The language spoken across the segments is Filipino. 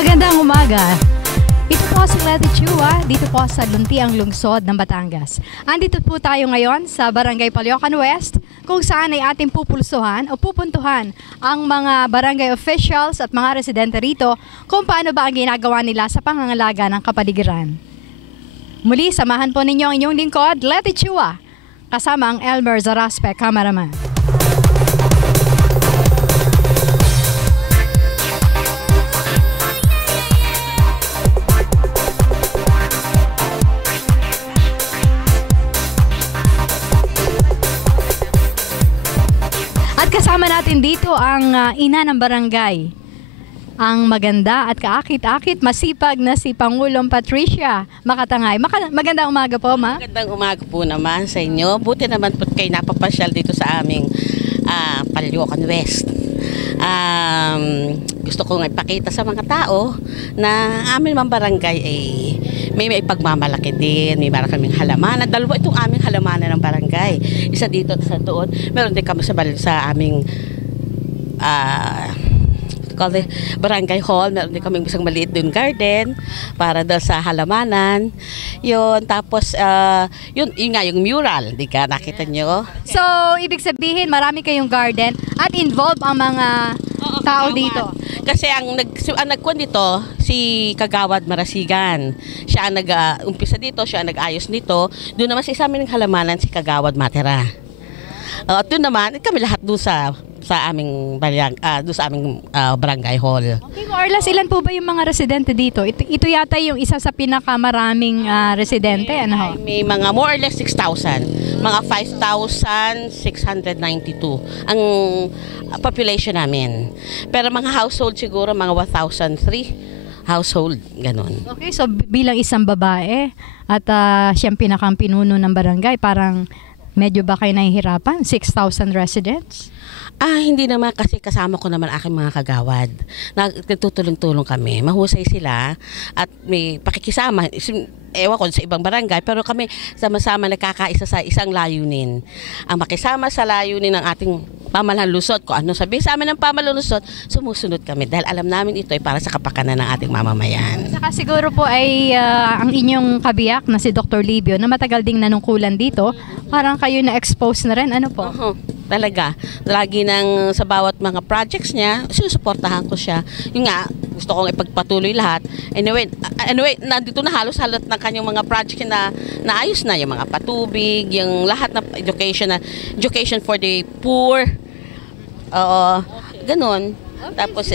Magandang umaga. Ito po si Letty Chua, dito po sa Luntiang Lungsod ng Batangas. Andito po tayo ngayon sa Barangay Palyocan West, kung saan ay ating pupulsuhan o pupuntuhan ang mga barangay officials at mga residente rito kung paano ba ang ginagawa nila sa pangangalaga ng kapaligiran. Muli, samahan po ninyo ang inyong lingkod, Letty Chua, kasama ang Elmer Zaraspe, cameraman. Kasama natin dito ang ina ng barangay, ang maganda at kaakit-akit, masipag na si Pangulong Patricia Makatangay. Magandang umaga po, ma. Magandang umaga po naman sa inyo. Buti naman po kayo napapasyal dito sa aming Palyocan West. Gusto kong ipakita sa mga tao na aming mga barangay ay may pagmamalaki din, may marami kaming halamanan. Dalawa itong aming halamanan ng barangay. Isa dito at isa doon. Meron din kami sa aming barangay hall. Meron din kaming isang maliit din garden para dahil sa halamanan. Yun, tapos yun nga yung mural, di ka nakita nyo? So, ibig sabihin marami kayong garden at involved ang mga tao dito. Kasi ang nagkuhan dito, si Kagawad Marasigan. Siya ang nag-umpisa dito, siya ang nag-ayos nito. Doon naman sa isa aming halamanan, si Kagawad Matera. At doon naman, kami lahat doon sa aming barangay hall. Okay, more or less, ilan po ba yung mga residente dito? Ito yata yung isa sa pinakamaraming residente. Ano ho? May mga more or less 6,000. Mga 5,692 ang population namin. Pero mga household siguro mga 1,003 household, ganun. Okay, so bilang isang babae at siyang pinakang pinuno ng barangay, parang medyo ba kayo nahihirapan? 6,000 residents? Hindi naman kasi kasama ko naman aking mga kagawad. Nagtutulong-tulong kami. Mahusay sila at may pakikisama. Ewan ko sa ibang barangay, pero kami sama-sama nagkakaisa sa isang layunin. Ang makisama sa layunin ng ating pamahalaan lusod, kung ano sabihin sa amin ng pamahalaan lusod, sumusunod kami dahil alam namin ito ay para sa kapakanan ng ating mamamayan. Saka siguro po ay ang inyong kabiyak na si Dr. Libio na matagal ding nanungkulan dito, parang kayo na-expose na rin, ano po? Talaga. Lagi nang sa bawat mga projects niya, sinusuportahan ko siya. Yung nga, gusto kong ipagpatuloy lahat. Anyway, nandito na halos na kanyang mga project na naayos na. Yung mga patubig, yung lahat na education for the poor. Ganun. Okay. Tapos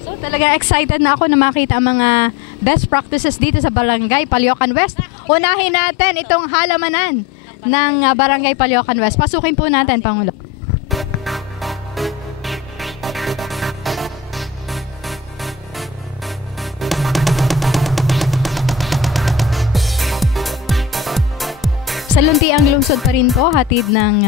So talaga excited na ako na makita ang mga best practices dito sa Barangay Palyocan West. Unahin natin itong halamanan ng Barangay Palyocan West. Pasukin po natin, Pangulo. Sa Luntiang Lungsod pa rin po, hatid ng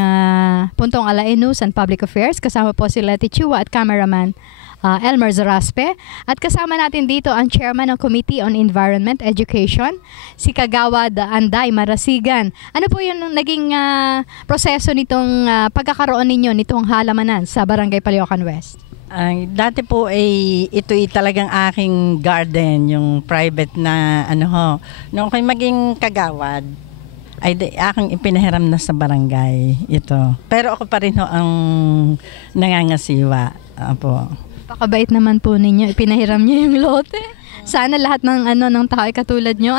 Puntong Alain News and Public Affairs. Kasama po si Letty Chua at cameraman Elmer Zaraspe. At kasama natin dito ang chairman ng Committee on Environment Education, si Kagawad Anday Marasigan. Ano po yung naging proseso nitong pagkakaroon ninyo nitong halamanan sa Barangay Palyocan West? Dati po ay ito'y talagang aking garden, yung private na Noong ako'y maging kagawad, ay aking ipinahiram na sa barangay ito. Pero ako pa rin ang nangangasiwa. Apo. Pakabait naman po ninyo, ipinahiram niyo yung lote. Sana lahat ng tao ay katulad niyo.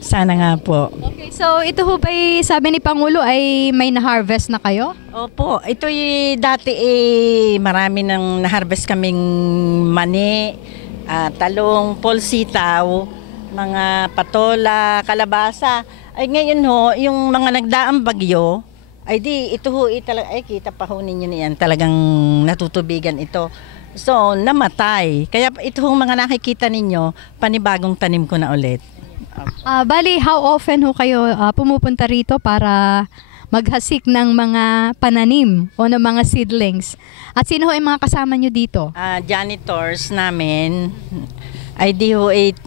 Sana nga po. Okay, so ito ho ba sabi ni Pangulo ay may na-harvest na kayo? Opo, ito'y dati marami nang na-harvest kaming mani, talong, polsitaw, mga patola, kalabasa. Ay ngayon yung mga nagdaang bagyo, ay ito kita pa ho ninyo niyan, talagang natutubigan ito. So, namatay. Kaya ito mga nakikita ninyo, panibagong tanim ko na ulit. Bali, how often kayo pumupunta rito para maghasik ng mga pananim o ng mga seedlings? At sino yung mga kasama nyo dito? Janitors namin, ay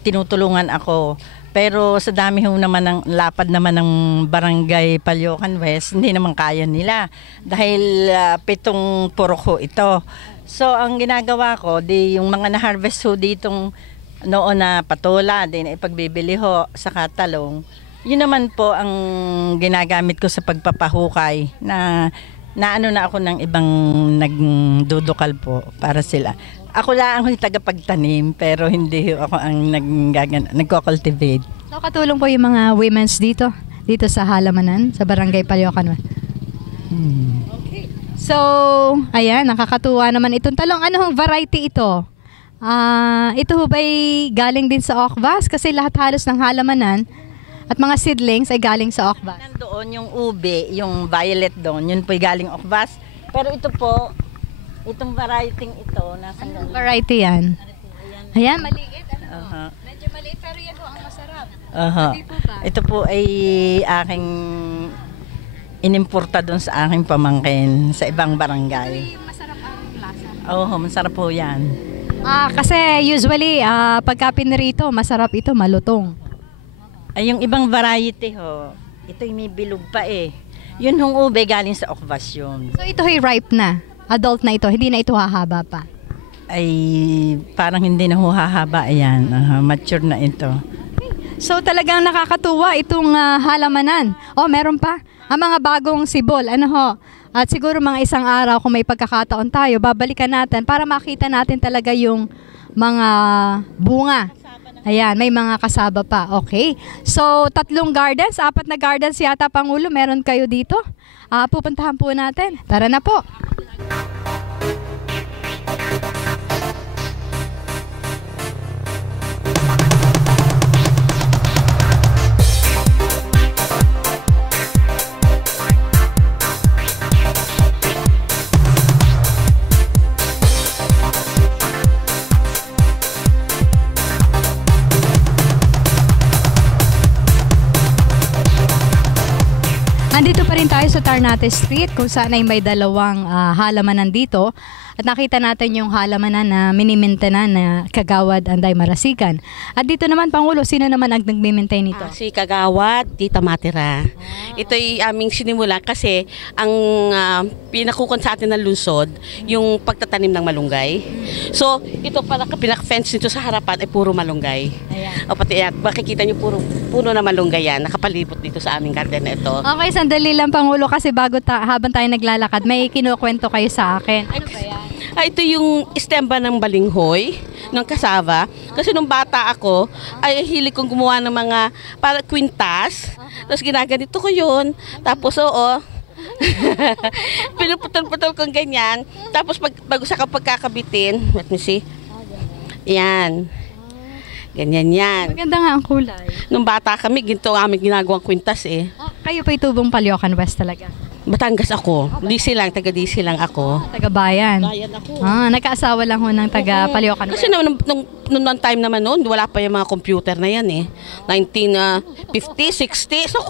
tinutulungan ako. Pero sa dami ho naman ng lapad naman ng Barangay Palyocan West, hindi naman kaya nila. Dahil 7 purok ho ito. So, ang ginagawa ko, di yung mga na-harvest ho ditong noon na patola, di na ipagbibili ho sa katalong, yun naman po ang ginagamit ko sa pagpapahukay na ano na ako ng ibang nagdudukal po para sila. Ako lang ang tagapagtanim pero hindi ho ako ang nagko-cultivate. So katulong po yung mga women's dito sa halamanan, sa Barangay Palyokan. So, ayan, nakakatuwa naman itong talong. Ano hong variety ito? Ito ho ba'y galing din sa Okbas? Kasi lahat halos ng halamanan at mga seedlings ay galing sa Okbas. Nandoon yung ube, yung violet doon, yun po'y galing Okbas. Pero ito po, itong variety ito, nasaan Anong variety yan? Ayan, maliit. Uh-huh. Medyo maliit pero yan ho ang masarap. Uh-huh. Hindi po ba? Ito po ay aking inimporta doon sa aking pamangkin sa ibang barangay. Ito masarap ang lasa. Oo, masarap po yan. Kasi usually, pagka pinirito, masarap ito, malutong. Ay, yung ibang variety ho, ito'y may bilog pa eh. Yun hong ube galing sa Okbas yun. So ito ay ripe na. Adult na ito, hindi na ito hahaba pa. Ay, parang hindi na ho hahaba yan. Mature na ito. So talagang nakakatuwa itong halamanan. Meron pa. Ang mga bagong sibol, ano ho? At siguro mga isang araw kung may pagkakataon tayo, babalikan natin para makita natin talaga yung mga bunga. Ayan, may mga kasaba pa. Okay. So, 3 gardens, 4 na gardens yata, Pangulo, meron kayo dito. Pupuntahan po natin. Tara na po. Andito pa rin tayo sa Tarnate Street kung saan ay may 2 halamanan dito at nakita natin yung halamanan na minimintenan na Kagawad Anday Marasigan. At dito naman, Pangulo, sino naman ang nagmi-maintain nito? Si Kagawad, Tita Matira. Ito'y aming sinimula kasi ang pinakukon sa atin ng lungsod, yung pagtatanim ng malunggay. So, ito pala pinaka-fence nito sa harapan ay puro malunggay. Ayan. O pati yan, makikita niyo puno na malunggay yan, nakapalibot dito sa aming garden na ito. Okay, sandali lang, Pangulo, kasi habang tayo naglalakad, may kinukwento kayo sa akin. Ano ba yan? Ito yung stemba ng balinghoy, ng kasava. Kasi nung bata ako, ay hilig kong gumawa ng mga para kwintas. Tapos ginaganito ko yun. Tapos pinuputol-putol kong ganyan. Tapos bago sa pagkakabitin, let me see. Yan. Ganyan yan. Maganda nga ang kulay. Nung bata kami, ginto aming ginagawang kwintas eh. Kayo pa itubong Palyokan West talaga? Batangas ako. DC lang, taga-DC lang ako. Taga-bayan. Bayan ako. Nagkaasawa lang ho ng taga Palyokan West. Kasi nung time naman noon, wala pa yung mga computer na yan eh. 1950, 60. So,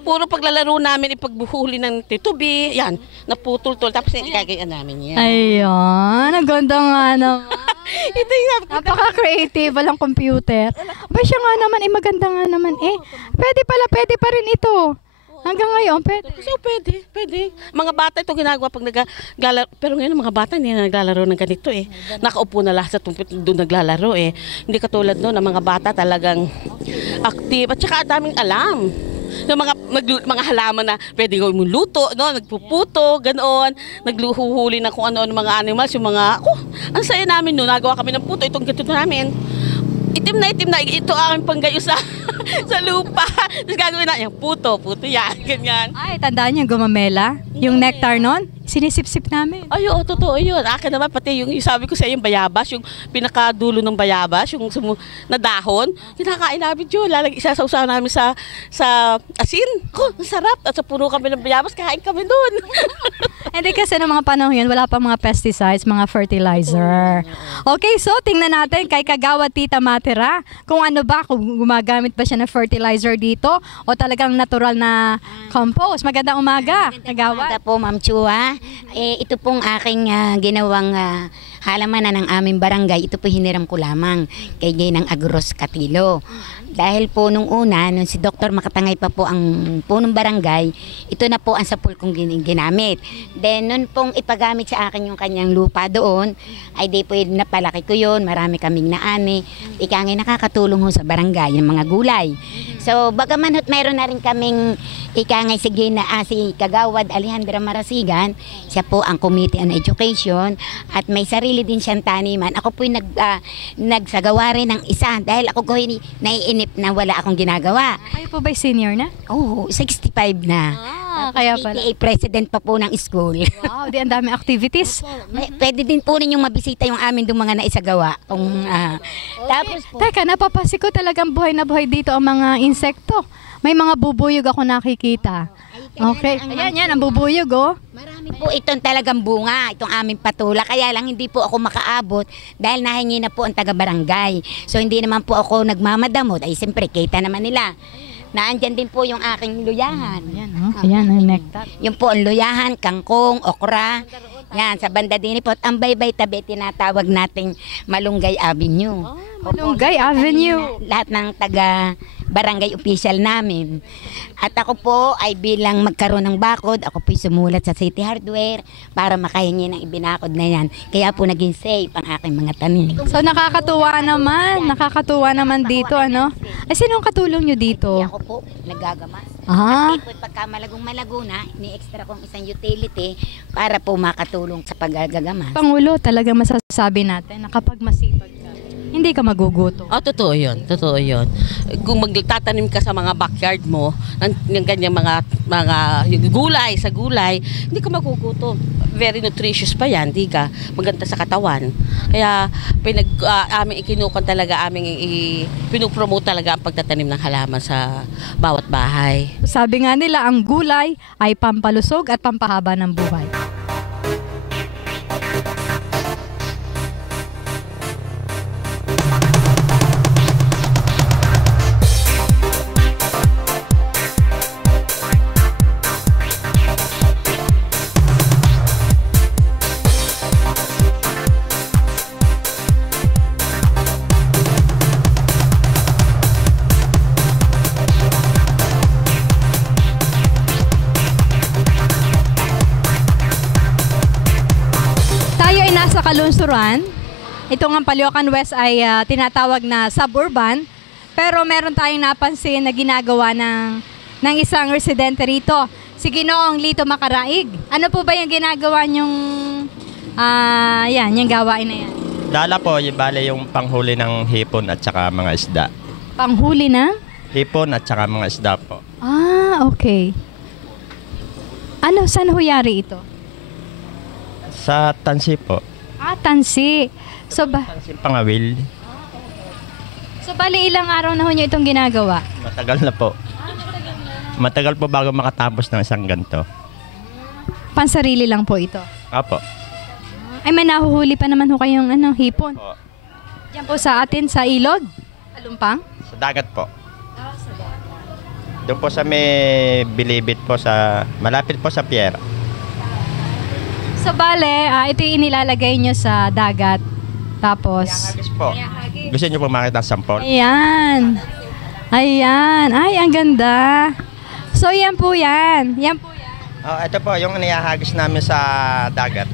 puro paglalaro namin, ipagbuhuli ng titubi. Yan, naputol-tol. Tapos ikagayaan namin yan. Ayun, ang ganda nga naman. Ito yung Napaka-creative, walang computer. Ba siya nga naman, maganda nga naman eh. Pwede pa rin ito. Hanggang ngayon, pwede. So, pwede. Mga bata ito ginagawa pag naglalaro. Pero ngayon, mga bata hindi na naglalaro ng ganito eh. Nakaupo na lahat sa tumpit doon naglalaro eh. Hindi katulad noon, ang mga bata talagang active. At saka daming alam. Yung mga halaman na pwede gawin mong luto, no? Nagpuputo, ganoon. Nagluhuhuli na kung ano-ano mga animals. Yung mga, ang saya namin noon. Nagawa kami ng puto. Itong ganito namin. Itim na. Ito ang panggayo sa lupa. Tapos gagawin na, yung puto yan, ganyan. Ay, tandaan niyo, gumamela. Yung nectar nun, sinisip-sip namin. Ay, oo, totoo yun. Akin naman, pati yung sabi ko sa yung bayabas, yung pinakadulo ng bayabas, yung na dahon, kinakain namin yun. Isasawsaw namin sa asin. Ang sarap. At sa puno kami ng bayabas, kain kami dun. Hindi kasi ng mga panahon yun, wala pa mga pesticides, mga fertilizer. Okay, so tingnan natin kay Kagawad Tita Matira kung ano ba, kung gumagamit ba siya ng fertilizer dito o talagang natural na compost. Magandang umaga, Kagawad. Maganda po, Ma'am Chua. Ito pong aking ginawang halamanan ng aming barangay, ito po hiniram ko lamang kay Ginang Agros Catilo. Dahil po nung una, nung si Dr. Makatangay pa po ang punong barangay, ito na po ang sapul kong ginamit. Then nun pong ipagamit sa akin yung kanyang lupa doon, ay di po napalaki ko yun, marami kaming naani. Ika nga nakakatulong ho sa barangay, yung mga gulay. So bagaman mayroon na rin kaming si Kagawad Alejandra Marasigan, siya po ang Committee on Education at may sarili din siyang taniman. Ako po nagsagawa rin ng isa dahil ako ko naiinip na wala akong ginagawa. Kayo po ba senior na? Oh, 65 na. Kaya pala. PTA president pa po ng school. Wow, di ang dami activities. Pwede din po ninyong mabisita yung amin dong mga naisagawa. Tapos po, Teka, napapasi ko talagang buhay na buhay dito ang mga insekto. May mga bubuyog ako nakikita. Okay. Ayan, yan, ang bubuyog, oh. marami po itong talagang bunga, itong aming patula. Kaya lang hindi po ako makaabot dahil nahingi na po ang taga-barangay. So hindi naman po ako nagmamadamot. Ay siyempre, kita naman nila. Naandyan din po yung aking luyahan. Ayan, oh. Ayan, ang nectar. Yung po ang luyahan, kangkong, okra. Yan, sa banda din po. Ang baybay tabi, tinatawag nating Malunggay Avenue. Malunggay Avenue. Lahat ng taga-barangay official namin. At ako po ay bilang magkaroon ng bakod, ako po sumulat sa City Hardware para makahingi ng ibinakod na yan. Kaya po naging safe ang aking mga tanim. So nakakatuwa naman dito, ano? Ay, sinong katulong nyo dito? Ako po, nagagamas. Ah. At po, pagka malagong-malago na, ni-extra kong isang utility para po makatulong sa paggagamas. Pangulo, talaga masasabi natin na kapag masipag ka, hindi ka magugutom. Oh, totoo yun. Totoo yun. Kung magtatanim ka sa mga backyard mo, ng ganyang mga yung gulay, sa gulay, hindi ka magugutom. Very nutritious pa yan, di ka? Maganda sa katawan. Kaya, aming ikinukon talaga, pinupromote talaga ang pagtatanim ng halaman sa bawat bahay. Sabi nga nila, ang gulay ay pampalusog at pampahaba ng buhay. Sa Kalunsuran, itong ang Caloocan West ay tinatawag na suburban, pero meron tayong napansin na ginagawa ng isang residente rito, si Ginoong Lito Macaraig. Ano po ba yung ginagawa niyong yung gawain na yan? Dala po, bale yung panghuli ng hipon at saka mga isda. Panghuli na? Hipon at saka mga isda po. Ah, okay. Ano, saan huyari ito? Sa Tansi po. Ah, Tansi. So, Tansi Pangawil. So, bali ilang araw na ho niyo itong ginagawa? Matagal na po. Matagal po bago makatapos ng isang ganito. Pansarili lang po ito? Apo. Ay, may nahuhuli pa naman ho kayong hipon. Po. Diyan po sa atin, sa ilog? Alumpang? Sa dagat po. Doon po sa may Bilibid po, malapit po sa Piera. So, bale, ito yung inilalagay nyo sa dagat. Tapos, Hagis po. Gusto niyo po makita ang sample? ayan. Ayan. Ay, ang ganda. So, yan po yan. Yan po yan. Ito po, yung niyahagis namin sa dagat.